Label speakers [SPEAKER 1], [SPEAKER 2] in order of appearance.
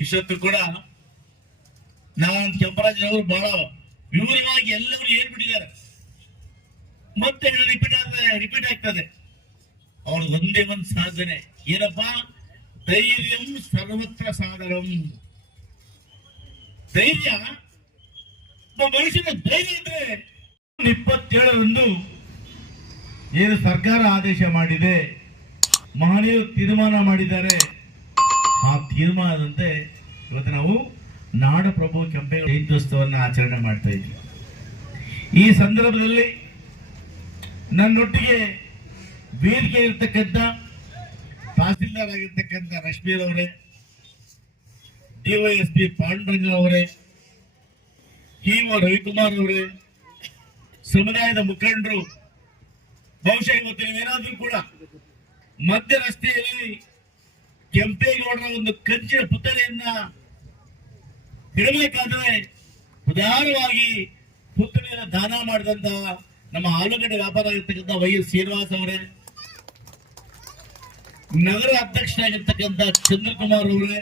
[SPEAKER 1] ಇಷ್ಟೊತ್ತು ಕೂಡ ನಾವಂತ ಕೆಂಪರಾಜನವರು ಬಹಳ ವಿವರವಾಗಿ ಎಲ್ಲವರು ಹೇಳ್ಬಿಟ್ಟಿದ್ದಾರೆ. ಮತ್ತೆ ರಿಪೀಟ್ ಆಗ್ತದೆ ರಿಪೀಟ್ ಆಗ್ತದೆ. ಅವ್ರದ್ದು ಒಂದೇ ಒಂದು ಸಾಧನೆ. ಏನಪ್ಪಾ? ಧೈರ್ಯಂ ಸರ್ವತ್ರ ಸಾಧನಂ. ಧೈರ್ಯ ಮನುಷ್ಯನ ಧೈರ್ಯ ಇದ್ರೆ ಇಪ್ಪತ್ತೇಳರಂದು ಏನು ಸರ್ಕಾರ ಆದೇಶ ಮಾಡಿದೆ, ಮಹನೀಯರು ತೀರ್ಮಾನ ಮಾಡಿದ್ದಾರೆ. ಆ ತೀರ್ಮಾನದಂತೆ ಇವತ್ತು ನಾವು ನಾಡಪ್ರಭು ಕೆಂಪೇಗೌಡ ಜಯಂತ್ಯೋತ್ಸವವನ್ನು ಆಚರಣೆ ಮಾಡ್ತಾ ಇದ್ವಿ. ಈ ಸಂದರ್ಭದಲ್ಲಿ ನನ್ನೊಟ್ಟಿಗೆ ವೇದಿಕೆ ಇರ್ತಕ್ಕಂಥ ತಹಸೀಲ್ದಾರ್ ಆಗಿರ್ತಕ್ಕಂಥ ರಶ್ಮೀರ್ ಅವರೇ ಡಿವೈಎಸ್ಪಿ ಪಾಂಡುರಂಗ ಅವರೇ ಹಿಒ ರವಿಕುಮಾರ್ ಅವರೇ, ಸಮುದಾಯದ ಮುಖಂಡರು, ಬಹುಶಃ ಇವತ್ತು ಏನಾದರೂ ಕೂಡ ಮಧ್ಯ ರಸ್ತೆಯಲ್ಲಿ ಕೆಂಪೇಗೌಡರ ಒಂದು ಕಂಚಿನ ಪುತ್ಥಳಿಯನ್ನ ಇಡಬೇಕಾದ್ರೆ ಉದಾರವಾಗಿ ಪುತ್ಥಳಿಯನ್ನ ದಾನ ಮಾಡಿದಂತ ನಮ್ಮ ಆಲೂಗಡ್ಡೆ ವ್ಯಾಪಾರ ಆಗಿರ್ತಕ್ಕಂಥ ವೈ ಶ್ರೀನಿವಾಸ್ ಅವರೇ, ನಗರ ಅಧ್ಯಕ್ಷರಾಗಿರ್ತಕ್ಕಂಥ ಚಂದ್ರಕುಮಾರ್ ಅವರೇ